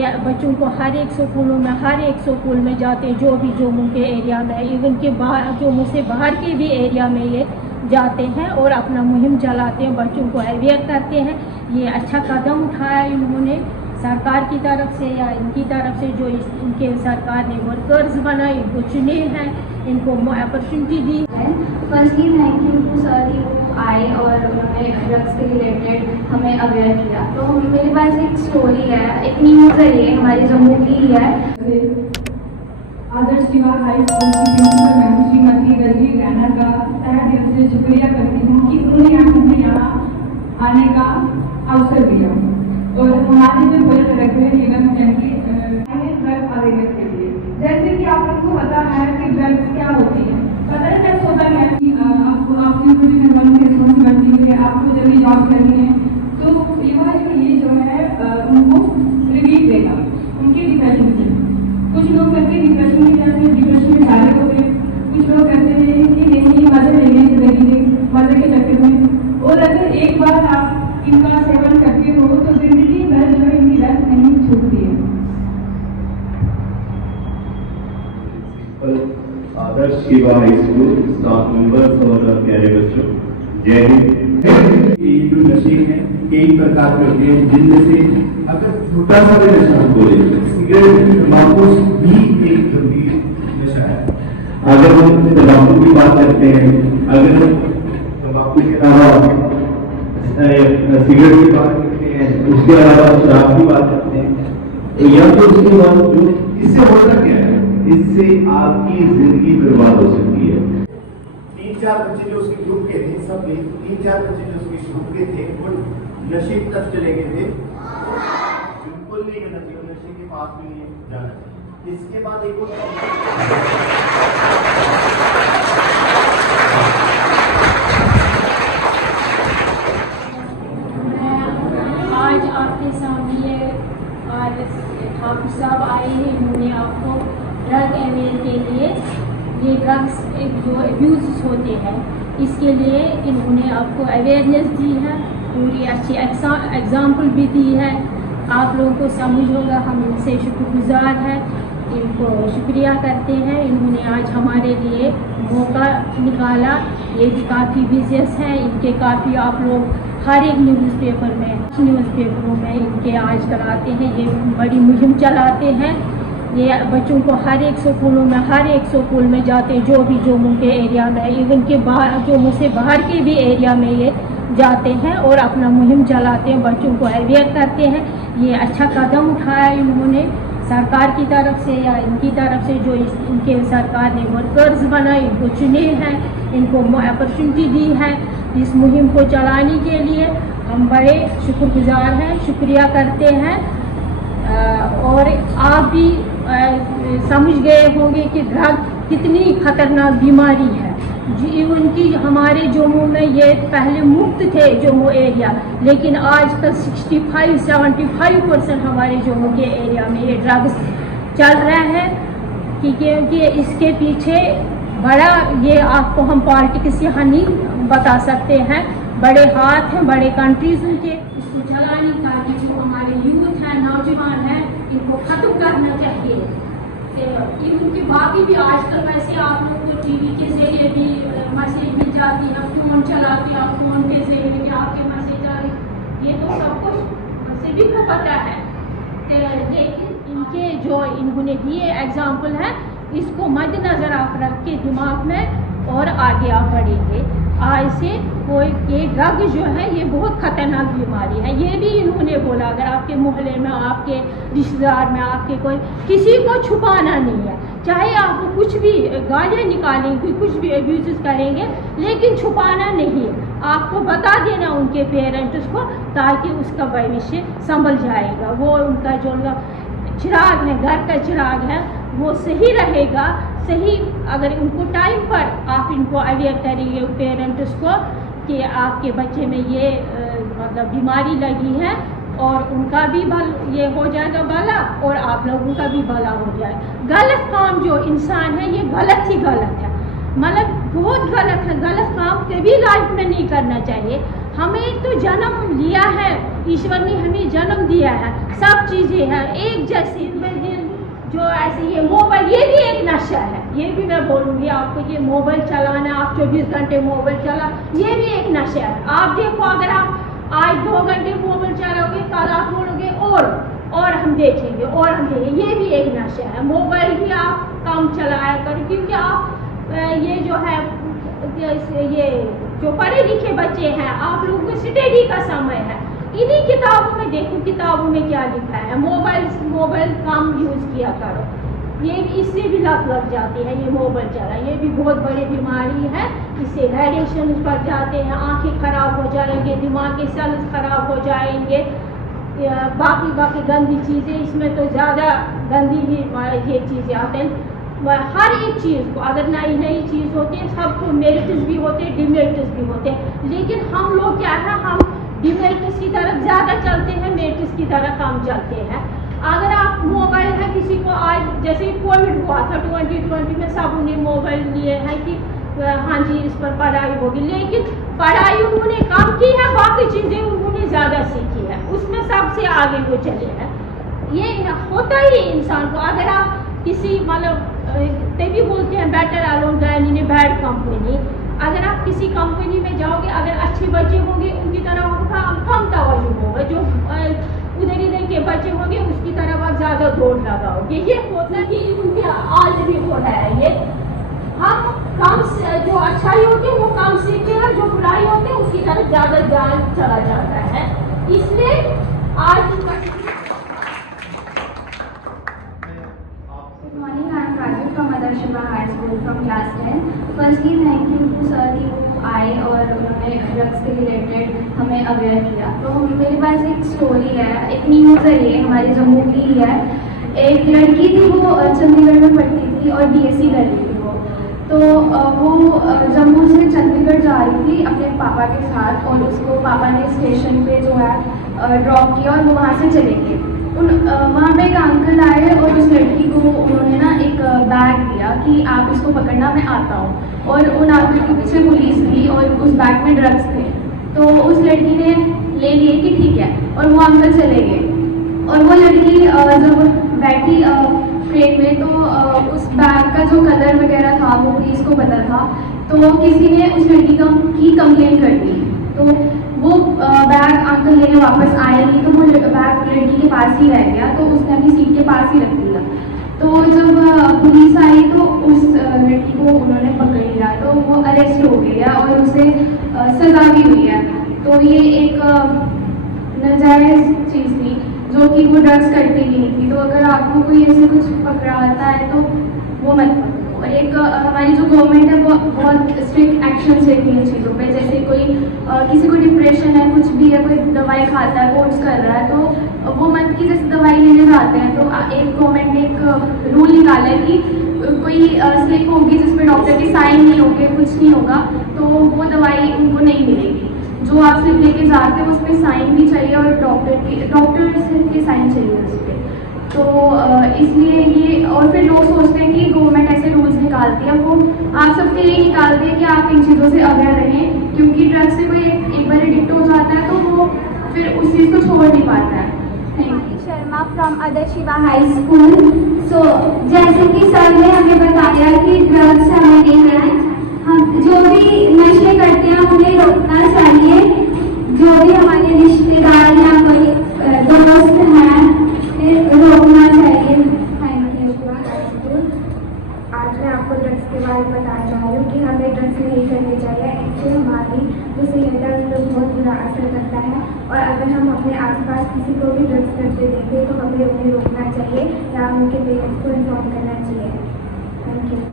ये बच्चों को हर एक स्कूल में जाते हैं, जो भी जम्मू के एरिया में, इवन के बाहर जम्मू से बाहर के भी एरिया में ये जाते हैं और अपना मुहिम चलाते हैं, बच्चों को अवेयर करते हैं। ये अच्छा कदम उठाया इन्होंने सरकार की तरफ से या इनकी तरफ से, जो इनके सरकार ने वर्कर्स बनाए, इनको चुने हैं, इनको अपॉर्चुनिटी दी। Firstly thank you to sir कि वो आए और उन्होंने ड्रग्स के रिलेटेड हमें अवेयर किया। तो मेरे पास एक स्टोरी है, एक न्यूज़ है, ये हमारे जम्मू की ही है। आदर्श तिवारी हाई स्कूल की प्रिंसिपल मैम श्रीमती रजनी रैना का तहे दिल से शुक्रिया करती हूँ कि उन्होंने हमें यहाँ आने का अवसर दिया और हमारे जो बजट रखे निगम जन की ड्रग अवेयरनेस के लिए। जैसे कि आप लोगों को पता है कि ड्रग्स क्या होती है, पता ड्रग्स होता है कि आपको रिस्पॉन्सिबिलिटी है, आपको जल्दी जॉब करनी है, तो ये जो है उनको रिलीफ देगा उनके डिप्रेशन से। कुछ लोग कहते हैं डिप्रेशन में क्या है, डिप्रेशन में सारे होते हैं, कुछ लोग कहते हैं कि नहीं मजे लेंगे जिंदगी में, मजे के चक्कर में। और अगर एक बार आप इनका सेवन करते हो तो जिंदगी भर जो इनकी लत नहीं छूटती है। Adarsh Tiwari high school staff members और प्यारे बच्चों, जय हिंद। जो नशे हैं कई प्रकार के होते हैं, जिनमें से अगर छोटा सा भी नशा हम बोले, सिगरेट तंबाकू भी एक गंभीर नशा है। अगर हम तंबाकू की बात करते हैं, अगर हम तंबाकू के अलावा सिगरेट की बात करते हैं, उसके अलावा शराब की बात करते हैं, या तो उसके बाद जो इससे होता क्या है, इससे आपकी जिंदगी बर्बाद हो सकती है। 3-4 बच्चे जो उसके ग्रुप के थे, सब 3-4 बच्चे जो उसके ग्रुप के थे, वो नशे की तरफ चले गए थे। बिल्कुल नहीं करना चाहिए, नशे के पास भी नहीं जाना चाहिए। इसके बाद एक और आज आपके सामने आज ठाकुर साहब आए हैं, इन्होंने आपको ड्रग अवेयर के लिए, ये ड्रग्स जो अब्यूज़ होते हैं इसके लिए इन्होंने आपको अवेयरनेस दी है, पूरी अच्छी एग्जाम्पल भी दी है। आप लोगों को समझ होगा, हम इनसे शुक्रगुजार हैं, इनको शुक्रिया करते हैं। इन्होंने आज हमारे लिए मौका निकाला, ये भी काफ़ी बिजनेस है इनके, काफ़ी आप लोग हर एक न्यूज़पेपरों में इनके आजकल आते हैं, ये बड़ी मुहिम चलाते हैं। ये बच्चों को हर एक स्कूल में जाते हैं, जो भी जम्मू के एरिया में, इवन के बाहर जम्मू से बाहर के भी एरिया में ये जाते हैं और अपना मुहिम चलाते हैं, बच्चों को अवेयर करते हैं। ये अच्छा कदम उठाया इन्होंने सरकार की तरफ से या इनकी तरफ से, जो इनके सरकार ने वर्कर्स बनाए, इनको चुने हैं, इनको अपॉर्चुनिटी दी है इस मुहिम को चलाने के लिए। हम बड़े शुक्रगुजार हैं, शुक्रिया करते हैं। और आप भी समझ गए होंगे कि ड्रग कितनी खतरनाक बीमारी है। जीवन की हमारे जम्मू में ये पहले मुक्त थे जम्मू एरिया, लेकिन आजकल 65-75% हमारे जम्मू के एरिया में ये ड्रग्स चल रहा है, क्योंकि इसके पीछे बड़ा, ये आपको हम पॉलिटिक्स यहाँ नहीं बता सकते हैं, बड़े हाथ हैं, बड़े कंट्रीज उनके इसको चलाने का। जो हमारे यूथ है, नौजवान है, इनको खत्म करना चाहिए। इनके बाकी भी आजकल वैसे आप लोग को टीवी के जरिए भी मैसेज भी जाती है, फोन चलाते हैं, फोन के जरिए भी आपके मैसेज आ रही, ये तो सब कुछ सभी को पता है। लेकिन इनके जो इन्होंने दिए एग्जाम्पल है, इसको मद्देनजर आप रख के दिमाग में और आगे आप बढ़ेंगे। आज से कोई ये ड्रग जो है ये बहुत खतरनाक बीमारी है, ये भी इन्होंने बोला। अगर आपके मोहल्ले में, आपके रिश्तेदार में, आपके कोई, किसी को छुपाना नहीं है, चाहे आप कुछ भी गालियाँ निकालेंगे, कुछ भी अब्यूज़ करेंगे, लेकिन छुपाना नहीं है, आपको बता देना उनके पेरेंट्स को, ताकि उसका भविष्य संभल जाएगा। वो उनका जो चिराग है, घर का चिराग है, वो सही रहेगा। सही अगर उनको टाइम पर आप इनको अवेयर करेंगे पेरेंट्स को कि आपके बच्चे में ये मतलब बीमारी लगी है, और उनका भी ये हो जाएगा भला और आप लोगों का भी भला हो जाए। गलत काम जो इंसान है ये गलत ही गलत है, मतलब बहुत गलत है। गलत काम कभी लाइफ में नहीं करना चाहिए। हमें तो जन्म लिया है ईश्वर ने हमें जन्म दिया है, सब चीज़ें हैं एक जैसी। जो ऐसे ये मोबाइल, ये भी एक नशा है, ये भी मैं बोलूँगी आपको। ये मोबाइल चलाना, आप 24 घंटे मोबाइल चला, ये भी एक नशा है। आप देखो, अगर आप आज 2 घंटे मोबाइल चलाओगे, कल आप बोलोगे और हम देखेंगे, ये भी एक नशा है। मोबाइल भी आप कम चलाया करो, क्योंकि आप ये जो है ये जो पढ़े लिखे बच्चे हैं, आप लोगों को स्टडी का समय है। इन्हीं किताबों में देखो, किताबों में क्या लिखा है, मोबाइल कम यूज़ किया करो। ये इससे भी लत लग जाती है, ये मोबाइल चला, ये भी बहुत बड़ी बीमारी है। इससे रेडिएशन बढ़ जाते हैं, आंखें खराब हो जाएंगे, दिमाग के सेल्स खराब हो जाएंगे, बाकी गंदी चीज़ें, इसमें तो ज़्यादा गंदी ही ये चीज़ें आते हैं। हर एक चीज़ को, अगर नई चीज़ होती है, सबको मेरिट्स भी होते हैं, डिमेरिट्स भी होते हैं, लेकिन हम लोग क्या है, हम डिमेरिट्स की तरफ ज़्यादा चलते हैं, मेरिट्स की तरफ कम चलते हैं। अगर आप मोबाइल है, किसी को आज जैसे कोविड हुआ था 2020 में, सब ने मोबाइल लिए हैं कि हाँ जी इस पर पढ़ाई होगी, लेकिन पढ़ाई उन्होंने कम की है, बाकी चीज़ें उन्होंने ज़्यादा सीखी है, उसमें सबसे आगे वो चले हैं। ये होता ही इंसान को। अगर आप किसी मतलब तभी बोलते हैं better alone than in a bad company. अगर आप किसी कंपनी में जाओगे, अगर अच्छे बच्चे होंगे उनकी तरफ उनका कम तवज्जो होगा, जो उधर के बच्चे होंगे उसकी तरफ आप ज़्यादा दौड़ लगाओगे। ये होता कि उनके आज भी हो रहा है। ये हम कम जो अच्छाई होती है वो कम सीखते हैं, जो बुराई होती है उसकी तरफ ज़्यादा ध्यान चला जाता है। इसलिए आज mother Shiva high school from class 10। Firstly thank you to sir कि वो आए और उन्होंने ड्रग्स के रिलेटेड हमें अवेयर किया। तो मेरे पास एक स्टोरी है, एक न्यूज़ है, ये हमारे जम्मू की ही है। एक लड़की थी, वो चंडीगढ़ में पढ़ती थी और BSc कर रही थी वो। तो वो जम्मू से चंडीगढ़ जा रही थी अपने पापा के साथ, और उसको पापा ने स्टेशन पे जो है ड्रॉप किया और वो वहाँ से चले गए। वहाँ पे एक अंकल आए और उस लड़की को उन्होंने ना एक बैग दिया कि आप इसको पकड़ना, मैं आता हूँ। और उन अंकल के पीछे पुलिस थी और उस बैग में ड्रग्स थे। तो उस लड़की ने ले लिए कि ठीक है, और वो अंकल चले गए। और वो लड़की जब बैठी ट्रेन में, तो उस बैग का जो कलर वगैरह था वो पुलिस को पता था। तो किसी ने उस लड़की की कंप्लेंट कर दी। तो वो बैग अंकल लेने वापस आए नहीं, तो वो बैग लड़की के पास ही रह गया, तो उसने अपनी सीट के पास ही रख दिया। तो जब पुलिस आई तो उस लड़की को उन्होंने पकड़ लिया, तो वो अरेस्ट हो गया और उसे सज़ा भी हुई है। तो ये एक नाजायज़ चीज़ थी जो कि वो ड्रग्स करती ही नहीं थी। तो अगर आपको कोई ऐसे कुछ पकड़ाता है तो वो मत पकड़ो। और एक हमारी जो गवर्नमेंट है वो बहुत स्ट्रिक्ट एक्शन लेती है चीज़ों पे। जैसे कोई किसी को डिप्रेशन है, कुछ भी है, कोई दवाई खाता है, कोर्स कर रहा है, तो वो मत की जैसे दवाई लेने जाते हैं तो एक गवर्नमेंट ने एक रूल निकाला है कि कोई स्लिप होगी जिसमें डॉक्टर के साइन नहीं होंगे, कुछ नहीं होगा, तो वो दवाई उनको नहीं मिलेगी। जो आप स्लिप लेके जाते हो उस पर साइन भी चाहिए और डॉक्टर के साइन चाहिए उस पर। तो इसलिए ये, और फिर लोग सोचते हैं कि गवर्नमेंट ऐसे रूल्स निकालती है, वो आप सबके लिए निकालती है कि आप इन चीज़ों से अवेयर रहें, क्योंकि ड्रग्स से कोई एक बार एडिक्ट हो जाता है तो वो फिर उस चीज़ को छोड़ नहीं पाता है। शर्मा फ्रॉम अदर शिवा हाई स्कूल। सो जैसे कि सर ने हमें बताया कि ड्रग्स हमें नहीं है, हम जो भी नशे करते हैं उन्हें रोकना चाहिए। जो भी हमारे रिश्तेदार या कोई दोस्त हैं रोकना चाहिए। आज मैं आपको ड्रग्स के बारे में बताना चाह रही हूँ कि हमें ड्रग्स नहीं करनी चाहिए। इससे हमारी जो सेहत है उस पर बहुत बुरा असर करता है, और अगर हम अपने आसपास किसी को भी ड्रग्स करते देखें तो हमें उन्हें रोकना चाहिए या उनके पेरेंट्स को इन्फॉर्म करना चाहिए। Thank you.